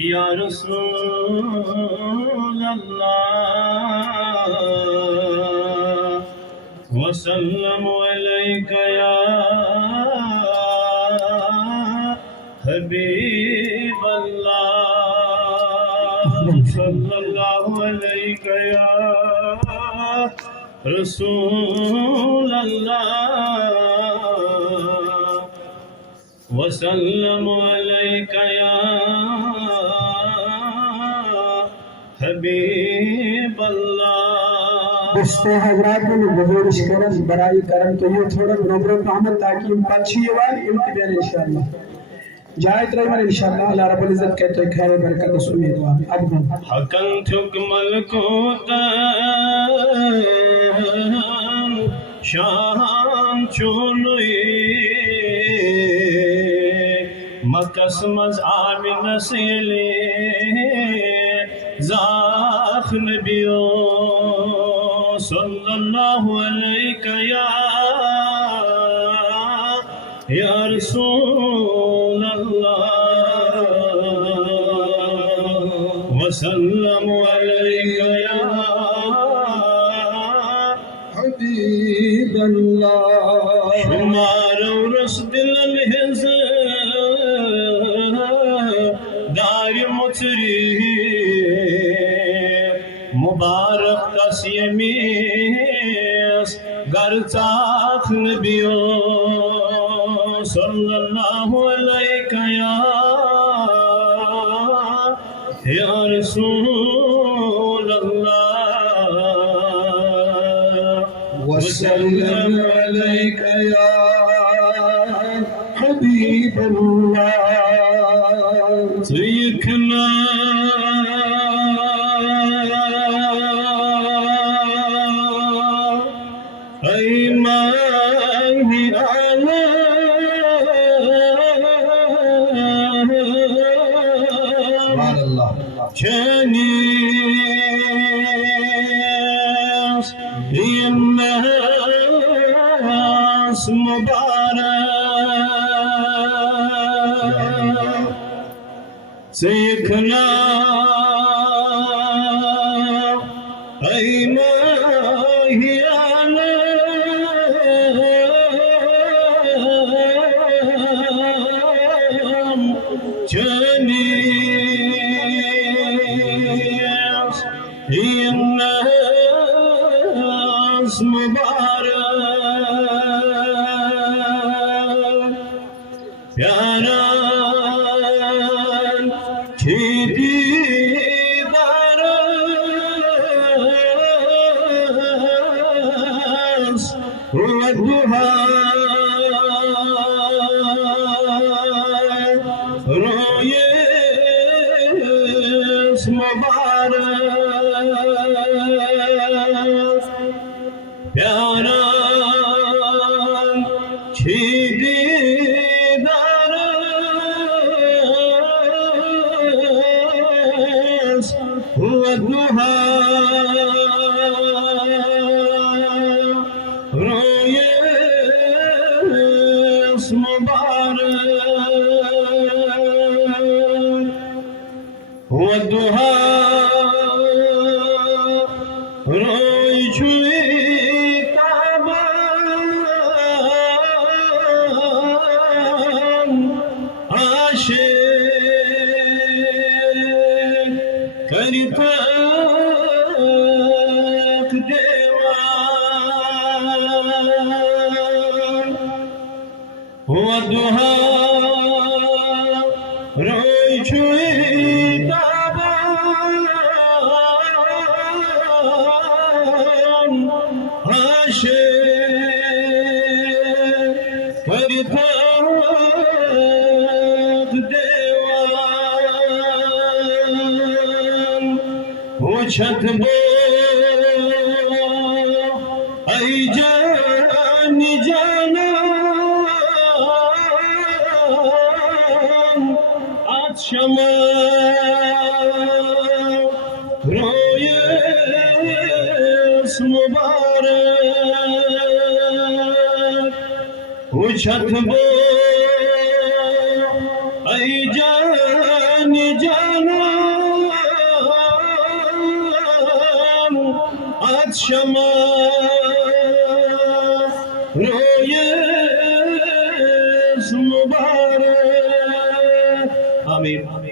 या रसूल अल्लाह वसल्लम अलैका या हबीब अल्लाह सल्लल्लाहु अलैका या रसूल अल्लाह वसल्लम अलैका या हबीब अल्लाह। दोस्तों हजरात में गुजारिश करन बराई करन तो ये थोड़ा ब्रोब्रो अहमद ताकि पक्षी वाल इम्तिहान इंशाअल्लाह जायत रहमान इंशाअल्लाह अल्लाह रब्बुल इज्जत कहते हैं खैर बरकत उम्मीदवार अकबर हकन थुकमल को शान चुनुई मकस मज आमिन नसीले ज़ाख नबियो सल्लल्लाहु अलैका या रसूल अल्लाह वसल्लम अलैका या हबीब अल्लाह शुमार रसदिल हिज़ दार मुचरी मुबारक तस्यमीस गर चाख नबियो सल्लल्लाहु अलैका या रसूल अल्लाह वसल्लम अलैका या हबीब अल्लाह सीखना Chanies in Nas Mubarak Sikhna Aina Hiyana Chanies in Nas Mubarak Pyaran Chidi Daras Wadduha Royes Mubarak Pyaran Chidi Daras Wadduha Royes Mubarak Wadduha Roy chui taban ashe karitak dewan Wadduha Roy chui taban ashe karitak dewan Uchat bo ay jani jana Atshama Royes Mubarak Uchat bo ay jani jana आज शमा रोये मुबारक आमीन।